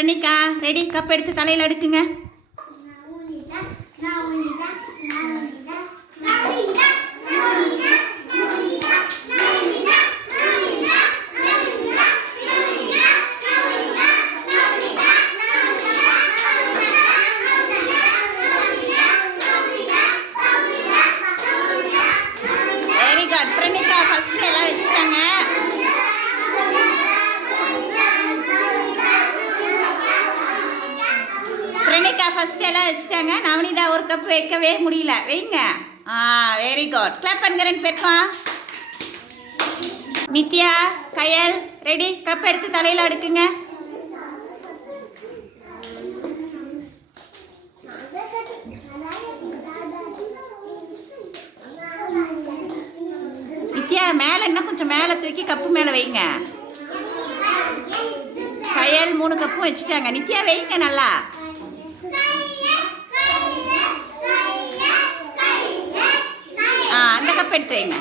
Pranika ready. Cup எடுத்து தலையில் அடுக்குங்க. Very good. பிரணிகா ஃபர்ஸ்ட் எல்லாம் வச்சுட்டாங்க. பிரணிகா ஃபர்ஸ்ட் எல்லாம் வச்சுட்டாங்க. நவனிதா ஒரு கப் வைக்கவே முடியல. வைங்க. Very good. கிளாப் பண்ணுங்க ரெண்டு பேருக்கும். நித்யா கயல் ரெடி. கப் எடுத்து தலையில் அடுக்குங்க. நித்யா மேலே இன்னும் கொஞ்சம் மேலே தூக்கி கப்பு மேலே வைங்க. கயல் 3 கப்பும் வச்சுட்டாங்க. நித்யா வைங்க நல்லா. அந்த கப் எடுத்து வைங்க.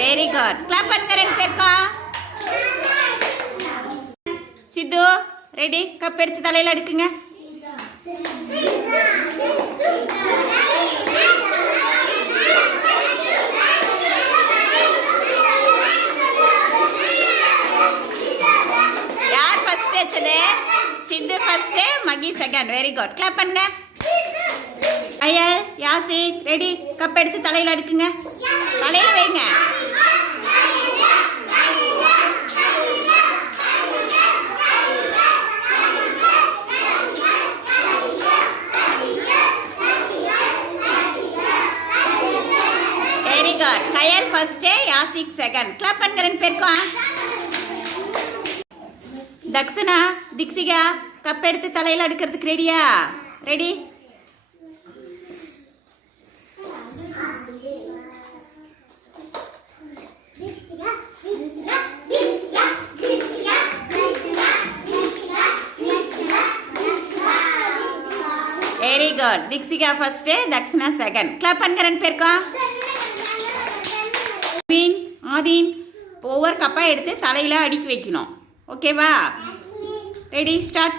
Very good. கிளாப் பண்ணுங்க ரெண்டு பேருக்கும். சித்து ரெடி. கப் எடுத்து தலையில் அடுக்குங்க. யார் ஃபர்ஸ்ட் வச்சது? சித்து ஃபர்ஸ்ட், மகி செகண்ட். Very good. கிளாப் பண்ணுங்க. அயல் யாசி ரெடி. கப் எடுத்து தலையில் அடுக்குங்க. தலையில் வைங்க. Very good. Kayal first, Yasik second. Clap பண்ணுங்க ரெண்டு பேருக்கும். தக்ஷனா திக்ஷிகா கப் எடுத்து தலையில் அடுக்கிறதுக்கு ரெடியா? Ready. Very good. Dikshika first, Dakshana second. Clap பண்ணுங்க ரெண்டு பேருக்கும். மீன் ஆதீன் ஒவ்வொரு கப்பாக எடுத்து தலையில் அடுக்கி வைக்கணும். ஓகேவா? Ready start.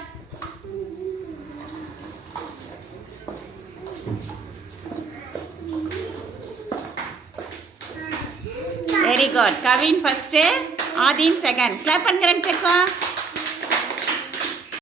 Very good. Kavin first, Adheen second. Clap பண்ணுங்க ரெண்டு பேருக்கும்.